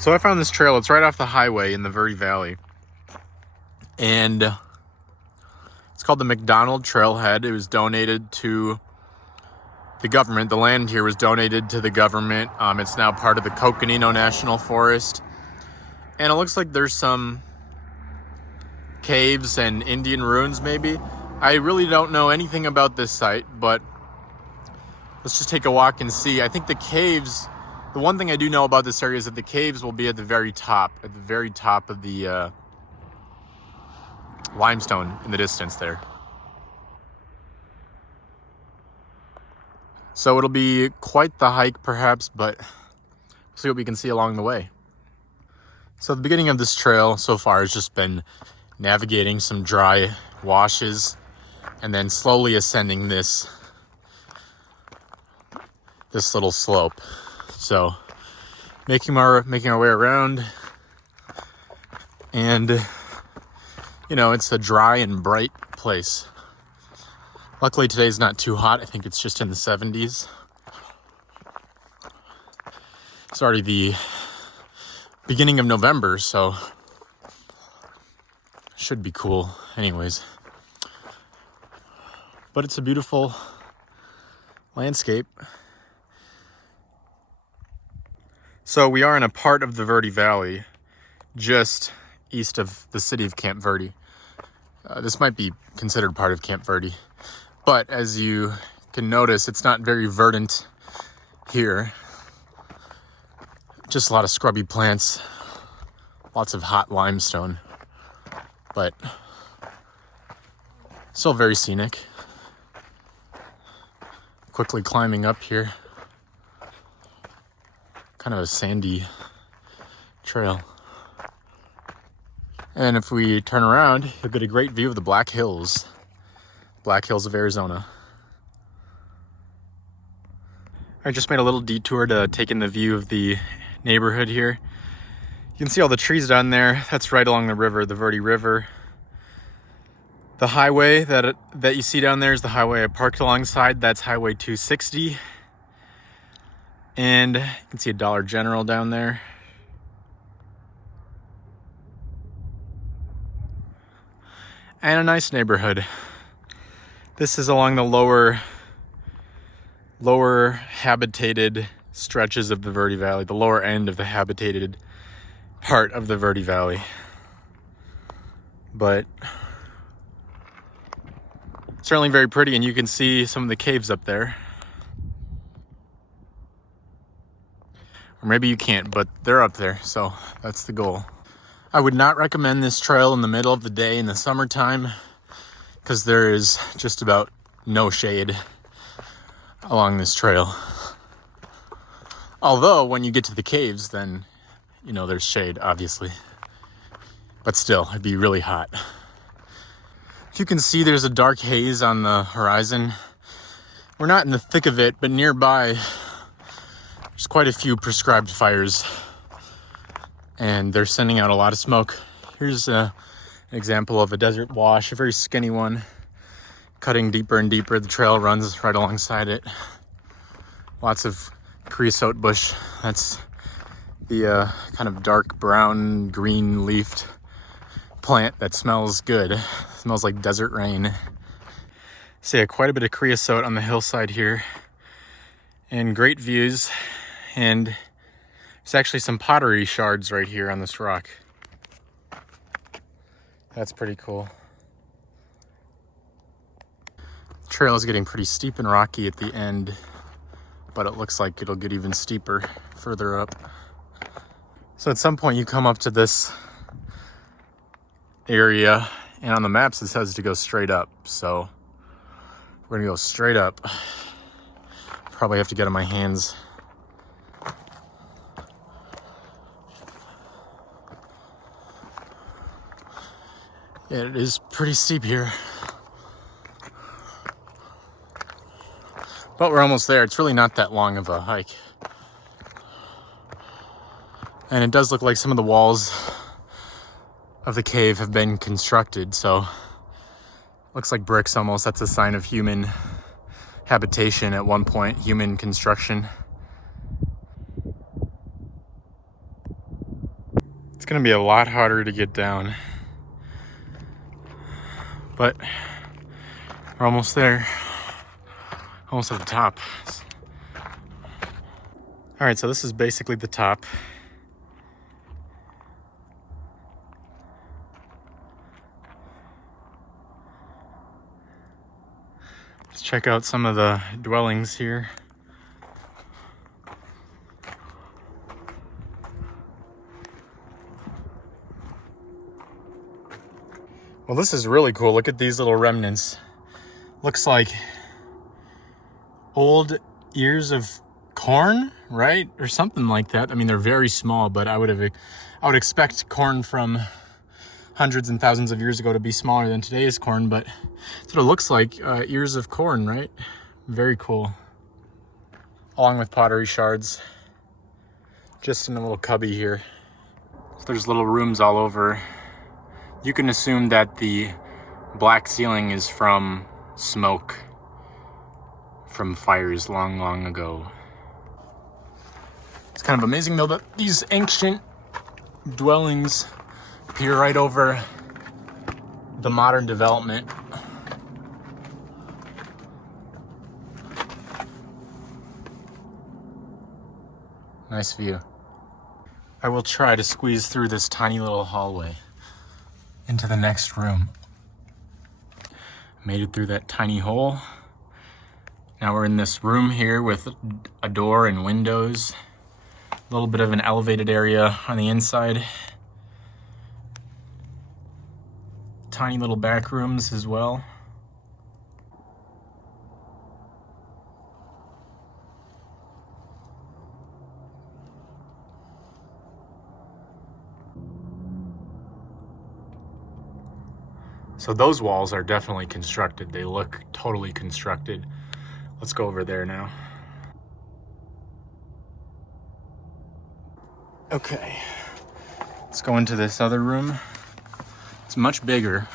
So I found this trail. It's right off the highway in the Verde Valley. And it's called the McDonald Trailhead. It was donated to the government. The land here was donated to the government. It's now part of the Coconino National Forest. And it looks like there's some caves and Indian ruins maybe. I really don't know anything about this site, but let's just take a walk and see. I think the caves, the one thing I do know about this area is that the caves will be at the very top of the limestone in the distance there. So it'll be quite the hike perhaps, but we'll see what we can see along the way. So the beginning of this trail so far has just been navigating some dry washes and then slowly ascending this little slope. So making our way around, and you know, it's a dry and bright place. Luckily today's not too hot. I think it's just in the 70s. It's already the beginning of November, so should be cool anyways. But it's a beautiful landscape. So we are in a part of the Verde Valley just east of the city of Camp Verde. This might be considered part of Camp Verde, but as you can notice, it's not very verdant here. Just a lot of scrubby plants, lots of hot limestone, but still very scenic. Quickly climbing up here. Kind of a sandy trail. And if we turn around, you'll get a great view of the Black Hills of Arizona. I just made a little detour to take in the view of the neighborhood here. You can see all the trees down there. That's right along the river, the Verde River. The highway that you see down there is the highway I parked alongside. That's Highway 260. And you can see a Dollar General down there. And a nice neighborhood. This is along the lower habitated stretches of the Verde Valley, the lower end of the habitated part of the Verde Valley. But certainly very pretty, and you can see some of the caves up there. Or maybe you can't, but they're up there, so that's the goal. I would not recommend this trail in the middle of the day in the summertime because there is just about no shade along this trail. Although when you get to the caves, then you know there's shade, obviously. But still, it'd be really hot. If you can see, there's a dark haze on the horizon. We're not in the thick of it, but nearby there's quite a few prescribed fires, and they're sending out a lot of smoke. Here's an example of a desert wash, a very skinny one, cutting deeper and deeper. The trail runs right alongside it. Lots of creosote bush. That's the kind of dark brown, green leafed plant that smells good. It smells like desert rain. So yeah, quite a bit of creosote on the hillside here, and great views. And there's actually some pottery shards right here on this rock. That's pretty cool. The trail is getting pretty steep and rocky at the end, but it looks like it'll get even steeper further up. So at some point you come up to this area, and on the maps it says to go straight up. So we're gonna go straight up. Probably have to get on my hands. Yeah, it is pretty steep here. But we're almost there. It's really not that long of a hike. And it does look like some of the walls of the cave have been constructed, so looks like bricks almost. That's a sign of human habitation at one point, human construction. gonna be a lot harder to get down, but we're almost there, almost at the top. All right, so this is basically the top. Let's check out some of the dwellings here. Well, this is really cool. Look at these little remnants. Looks like old ears of corn, right? Or something like that. I mean, they're very small, but I would expect corn from hundreds and thousands of years ago to be smaller than today's corn, but that's what it looks like, ears of corn, right? Very cool. Along with pottery shards, just in a little cubby here. So there's little rooms all over. You can assume that the black ceiling is from smoke from fires long, long ago. It's kind of amazing though that these ancient dwellings appear right over the modern development. Nice view. I will try to squeeze through this tiny little hallway into the next room. Made it through that tiny hole. Now we're in this room here with a door and windows. A little bit of an elevated area on the inside. Tiny little back rooms as well. So those walls are definitely constructed. They look totally constructed. Let's go over there now. Okay, let's go into this other room. It's much bigger.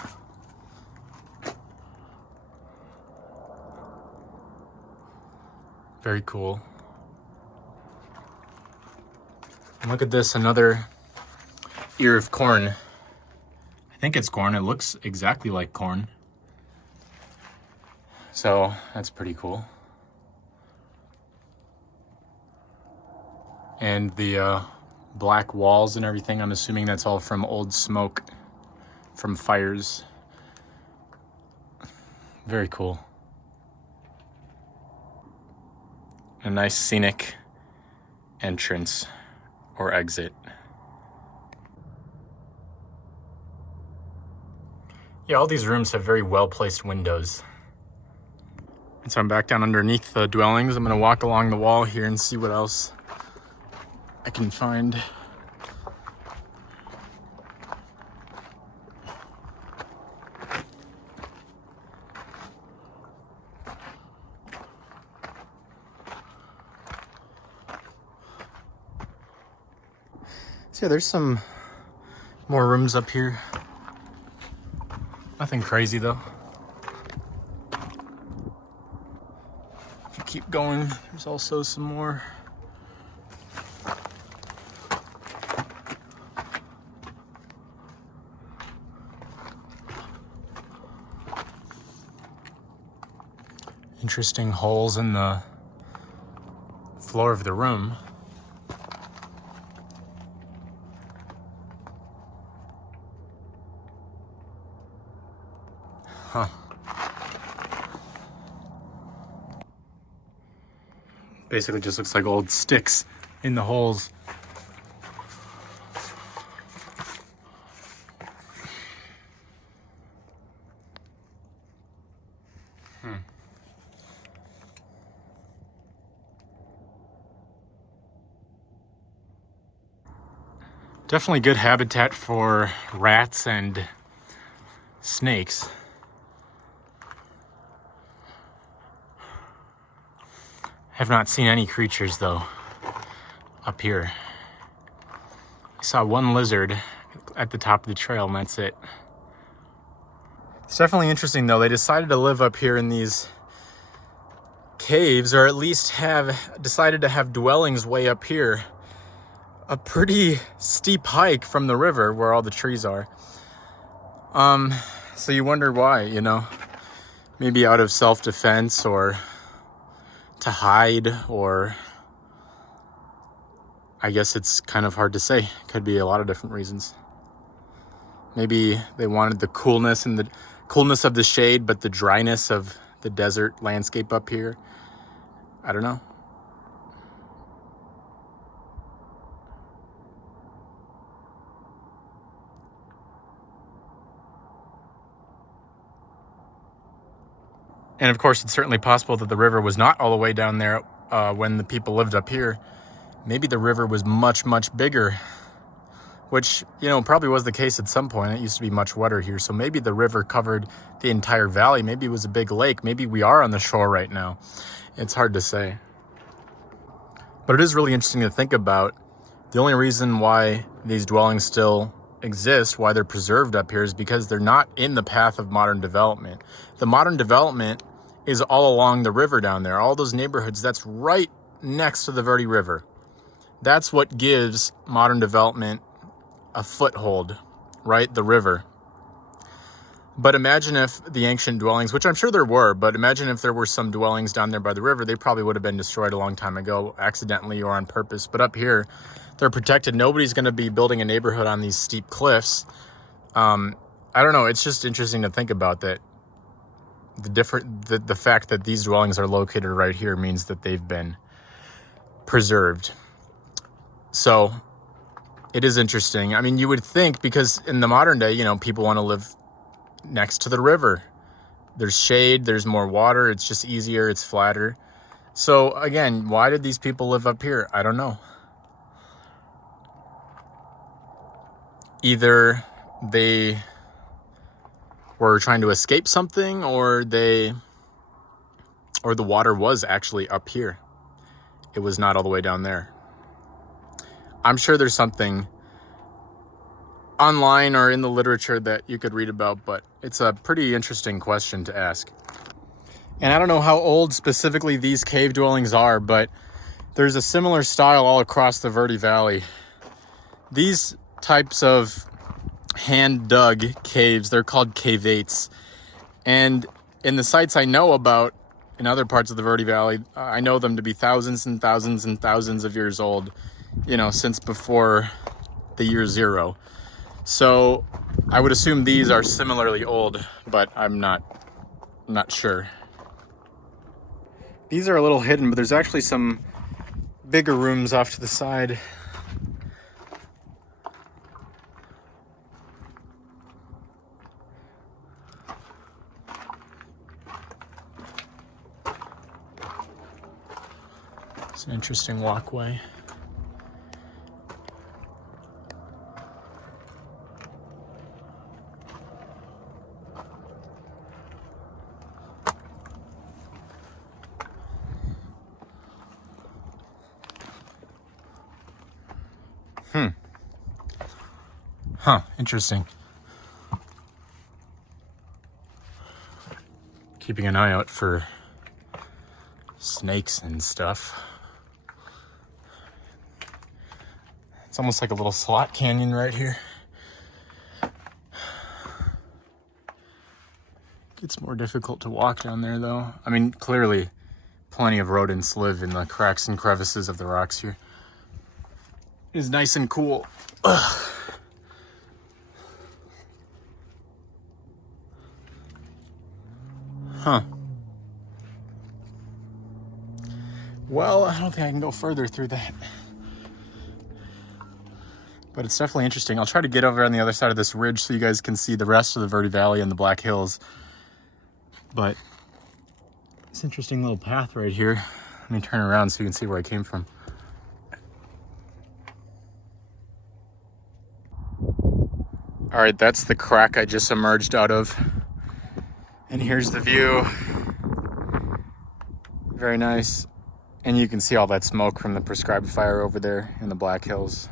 Very cool. And look at this, another ear of corn. I think it's corn. It looks exactly like corn. So that's pretty cool. And the black walls and everything, I'm assuming that's all from old smoke from fires. Very cool. A nice scenic entrance or exit. Yeah, all these rooms have very well-placed windows. And so I'm back down underneath the dwellings. I'm gonna walk along the wall here and see what else I can find. So yeah, there's some more rooms up here. Nothing crazy though. If you keep going, there's also some more. Interesting holes in the floor of the room. Huh. Basically just looks like old sticks in the holes. Definitely good habitat for rats and snakes. Have not seen any creatures though up here. I saw one lizard at the top of the trail and that's it. It's definitely interesting though. They decided to live up here in these caves, or at least have decided to have dwellings way up here. a pretty steep hike from the river where all the trees are. So you wonder why, you know, maybe out of self-defense or to hide, or I guess it's kind of hard to say. Could be a lot of different reasons. Maybe they wanted the coolness and the coolness of the shade, but the dryness of the desert landscape up here. I don't know. And of course, it's certainly possible that the river was not all the way down there when the people lived up here. Maybe the river was much, much bigger, which, you know, probably was the case at some point. It used to be much wetter here. So maybe the river covered the entire valley. Maybe it was a big lake. Maybe we are on the shore right now. It's hard to say. But it is really interesting to think about. The only reason why these dwellings still exist, why they're preserved up here, is because they're not in the path of modern development. The modern development is all along the river down there. All those neighborhoods, that's right next to the Verde River. That's what gives modern development a foothold, right? The river. But imagine if the ancient dwellings, which I'm sure there were, but imagine if there were some dwellings down there by the river, they probably would have been destroyed a long time ago, accidentally or on purpose. But up here, they're protected. Nobody's going to be building a neighborhood on these steep cliffs. I don't know. It's just interesting to think about that. The fact that these dwellings are located right here means that they've been preserved. So it is interesting. I mean, you would think, because in the modern day, you know, people want to live next to the river. There's shade, there's more water, it's just easier, it's flatter. So again, why did these people live up here? I don't know. Either they were trying to escape something, or the water was actually up here. It was not all the way down there. I'm sure there's something online or in the literature that you could read about, but it's a pretty interesting question to ask. And I don't know how old specifically these cave dwellings are, but there's a similar style all across the Verde Valley. These types of hand-dug caves, they're called cavates. And in the sites I know about in other parts of the Verde Valley, I know them to be thousands and thousands and thousands of years old, you know, since before the year zero. So I would assume these are similarly old, but I'm not sure. These are a little hidden, but there's actually some bigger rooms off to the side. It's an interesting walkway. Huh, interesting. Keeping an eye out for snakes and stuff. It's almost like a little slot canyon right here. It's more difficult to walk down there though. I mean, clearly plenty of rodents live in the cracks and crevices of the rocks here. It is nice and cool. Ugh. Huh. Well, I don't think I can go further through that. But it's definitely interesting. I'll try to get over on the other side of this ridge so you guys can see the rest of the Verde Valley and the Black Hills. But this interesting little path right here. Let me turn around so you can see where I came from. All right, that's the crack I just emerged out of. And here's the view. Very nice. And you can see all that smoke from the prescribed fire over there in the Black Hills.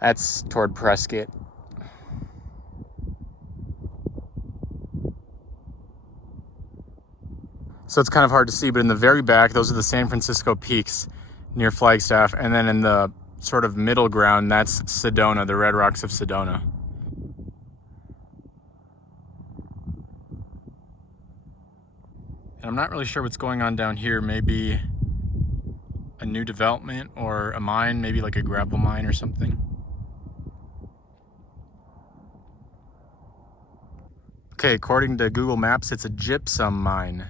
That's toward Prescott. So it's kind of hard to see, but in the very back, those are the San Francisco peaks near Flagstaff. And then in the sort of middle ground, that's Sedona, the Red Rocks of Sedona. And I'm not really sure what's going on down here. Maybe a new development or a mine, maybe like a gravel mine or something. Okay, according to Google Maps, it's a gypsum mine.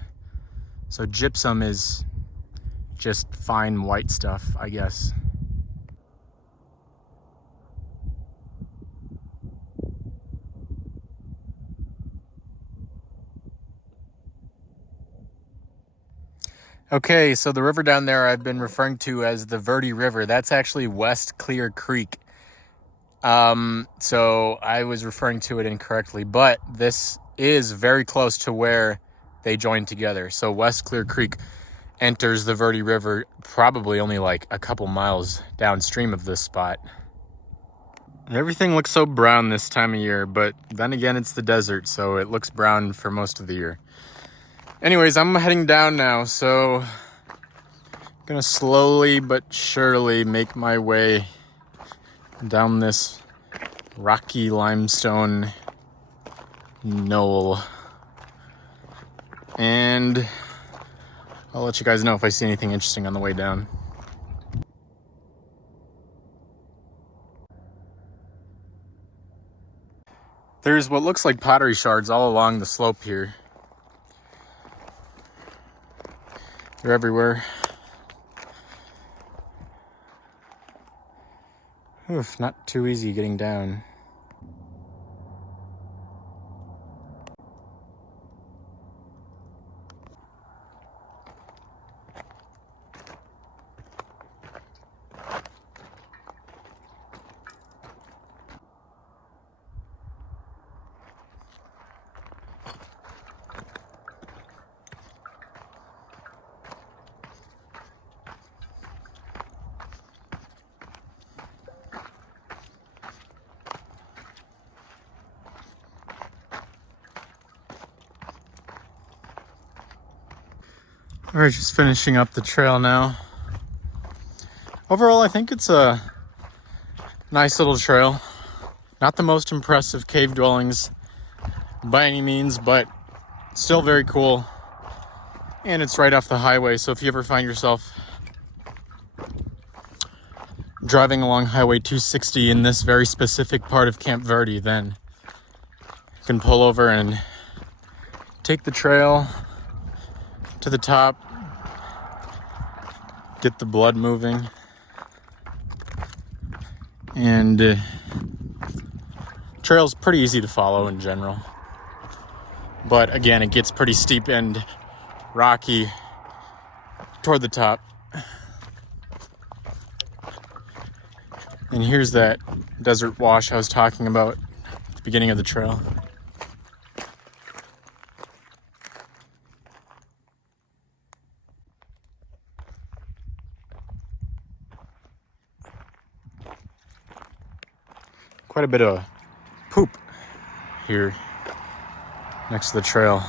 So gypsum is just fine white stuff, I guess. Okay, so the river down there I've been referring to as the Verde River. That's actually West Clear Creek. So I was referring to it incorrectly, but this is very close to where they join together. So West Clear Creek enters the Verde River probably only like a couple miles downstream of this spot. Everything looks so brown this time of year, but then again, it's the desert, so it looks brown for most of the year. Anyways, I'm heading down now, so I'm gonna slowly but surely make my way down this rocky limestone knoll. And I'll let you guys know if I see anything interesting on the way down. There's what looks like pottery shards all along the slope here. They're everywhere. Oof, not too easy getting down. We're just finishing up the trail now. Overall, I think it's a nice little trail. Not the most impressive cave dwellings by any means, but still very cool. And it's right off the highway, so if you ever find yourself driving along Highway 260 in this very specific part of Camp Verde, then you can pull over and take the trail to the top, get the blood moving, and trail's pretty easy to follow in general. But again, it gets pretty steep and rocky toward the top. And here's that desert wash I was talking about at the beginning of the trail. Quite a bit of poop here next to the trail.